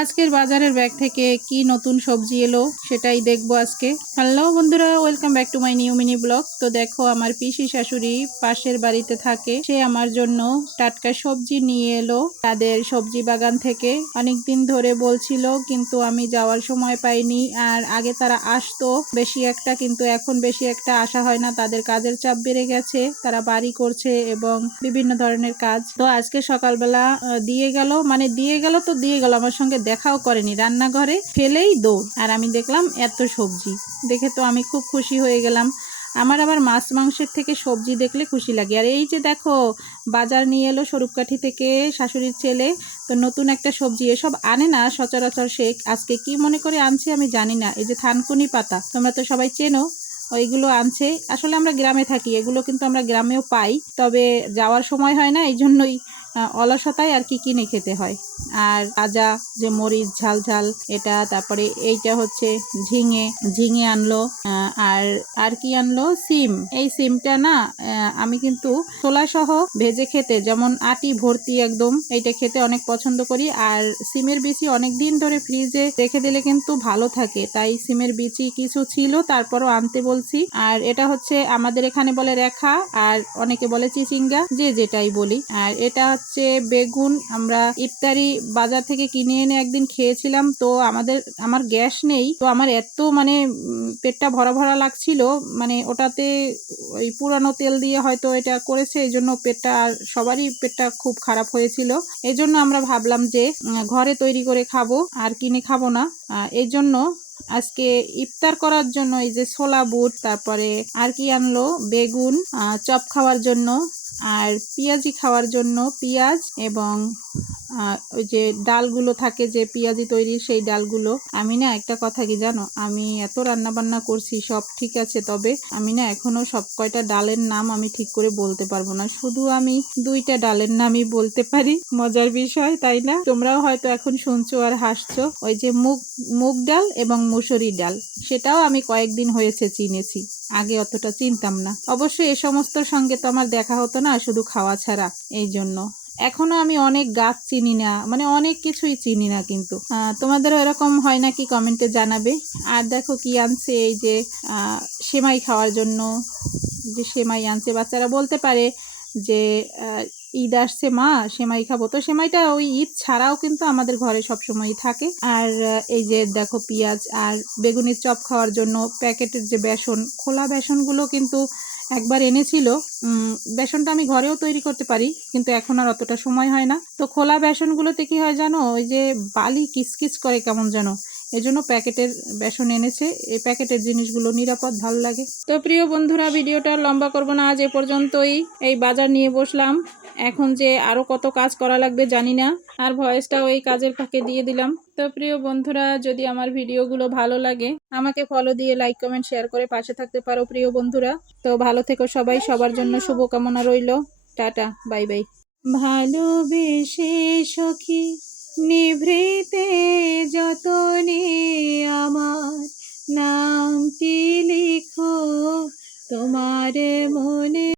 আজকের বাজারের ব্যাগ থেকে কি নতুন সবজি এলো সেটাই দেখবো আজকে। হ্যালো বন্ধুরা, welcome back to my new mini blog. তো দেখো, আমার পিসি শাশুড়ি পাশের বাড়িতে থাকে, সে আমার জন্য টাটকা সবজি নিয়ে এলো তাদের সবজি বাগান থেকে। অনেকদিন ধরে বলছিল, কিন্তু আমি যাওয়ার সময় পাইনি। আর আগে তারা আসতো বেশি একটা, কিন্তু এখন বেশি একটা আসা হয় না, তাদের কাজের চাপ বেড়ে গেছে, তারা বাড়ি করছে এবং বিভিন্ন ধরনের কাজ। তো আজকে সকালবেলা দিয়ে গেল, মানে দিয়ে গেল তো দিয়ে গেল, আমার সঙ্গে দেখাও করেনি, রান্নাঘরে ফেলেই দৌড়। আর আমি দেখলাম এত সবজি দেখে তো আমি খুব খুশি হয়ে গেলাম। আমার আবার মাছ মাংসের থেকে সবজি দেখলে খুশি লাগে। আর এই যে দেখো, বাজার নিয়ে এলো স্বরূপকাঠি থেকে শাশুড়ির ছেলে। তো নতুন একটা সবজি, এসব আনে না সচরাচর, শেখ আজকে কি মনে করে আনছে আমি জানি না। এই যে থানকুনি পাতা, তোমরা তো সবাই চেনো, ওইগুলো আনছে। আসলে আমরা গ্রামে থাকি, এগুলো কিন্তু আমরা গ্রামেও পাই, তবে যাওয়ার সময় হয় না, এই জন্যই অলসতায় আর কি কিনে খেতে হয়। আর ভাজা যে মরিচ ঝাল ঝাল এটা, তারপরে এইটা হচ্ছে ঝিঙে ঝিঙে আনলো। আর আর কি আনলো, সিম। এই সিমটা না আমি কিন্তু ছোলা সহ ভেজে খেতে, যেমন আটি ভর্তি একদম, এইটা খেতে অনেক পছন্দ করি। আর সিমের বিচি অনেক দিন ধরে ফ্রিজে রেখে দিলে কিন্তু ভালো থাকে, তাই সিমের বিচি কিছু ছিল, তারপরও আনতে বলছি। আর এটা হচ্ছে আমাদের এখানে বলে রেখা, আর অনেকে বলে চিচিঙ্গা, যে যেটাই বলি। আর এটা হচ্ছে বেগুন, আমরা ইফতারি বাজার থেকে কিনে এনে একদিন খেয়েছিলাম। তো আমার গ্যাস নেই, তো আমার এত মানে পেটটা ভরা ভরা লাগছিল, মানে ওটাতে ওই পুরানো তেল দিয়ে হয়তো এটা করেছে, এই জন্য পেটটা, আর সবারই পেটটা খুব খারাপ হয়েছিল। এই জন্য আমরা ভাবলাম যে ঘরে তৈরি করে খাবো, আর কিনে খাবো না। এই জন্য আজকে ইফতার করার জন্য এই যে ছোলা বুট, তারপরে আর কি আনলো, বেগুন, চপ খাওয়ার জন্য, আর পেঁয়াজি খাওয়ার জন্য পেঁয়াজ, এবং ওই যে ডালগুলো থাকে যে পেঁয়াজি তৈরি, সেই ডালগুলো। আমি না একটা কথা কি জানো, আমি এত রান্না বান্না করছি, সব ঠিক আছে, তবে আমি না এখনো সব কয়টা ডালের নাম আমি ঠিক করে বলতে পারবো না। শুধু আমি 2টা ডালের নামই বলতে পারি। মজার বিষয় তাই না? তোমরাও হয়তো এখন শুনছো আর হাসছো। ওই যে মুগ ডাল এবং মুসুরি ডাল, সেটাও আমি কয়েকদিন হয়েছে চিনেছি, আগে অতটা চিনতাম না। অবশ্যই এ সমস্তর সঙ্গে তো আমার দেখা হতো না, শুধু খাওয়া ছাড়া। এই জন্য এখনো আমি অনেক গাছ চিনি না, মানে অনেক কিছুই চিনি না। কিন্তু তোমাদেরও এরকম হয় নাকি কমেন্টে জানাবে। আর দেখো কি আনছে, এই যে সেমাই খাওয়ার জন্য যে সেমাই আনছে। বাচ্চারা বলতে পারে যে ঈদ আসছে মা, সেমাই খাবো। তো সেমাইটা ওই ঈদ ছাড়াও কিন্তু আমাদের ঘরে সবসময়ই থাকে। আর এই যে দেখো পেঁয়াজ আর বেগুনের চপ খাওয়ার জন্য প্যাকেটের যে বেসন, খোলা বেসনগুলো কিন্তু একবার এনেছিল। বেসনটা আমি ঘরেও তৈরি করতে পারি, কিন্তু এখন আর অতটা সময় হয় না। তো খোলা বেসনগুলোতে কি হয় জানো, ওই যে বালি কিচকিচ করে কেমন যেন, এজন্য প্যাকেটের বেসন এনেছে। এই প্যাকেটের জিনিসগুলো নিরাপদ, ভালো লাগে। তো প্রিয় বন্ধুরা, ভিডিওটা লম্বা করব না, আজ এ পর্যন্তই। এই বাজার নিয়ে বসলাম, এখন যে আরো কত কাজ করা লাগবে জানি না, আর ভয়েসটাও এই কাজের ফাঁকে দিয়ে দিলাম। তো প্রিয় বন্ধুরা, যদি আমার ভিডিওগুলো ভালো লাগে, আমাকে ফলো দিয়ে লাইক কমেন্ট শেয়ার করে পাশে থাকতে পারো প্রিয় বন্ধুরা। তো ভালো থেকো সবাই, সবার জন্য শুভকামনা রইল। Tata, bye bye. ভালোবেসে সখী নিভৃতে যতনে আমার নামটি লিখো তোমার মনে।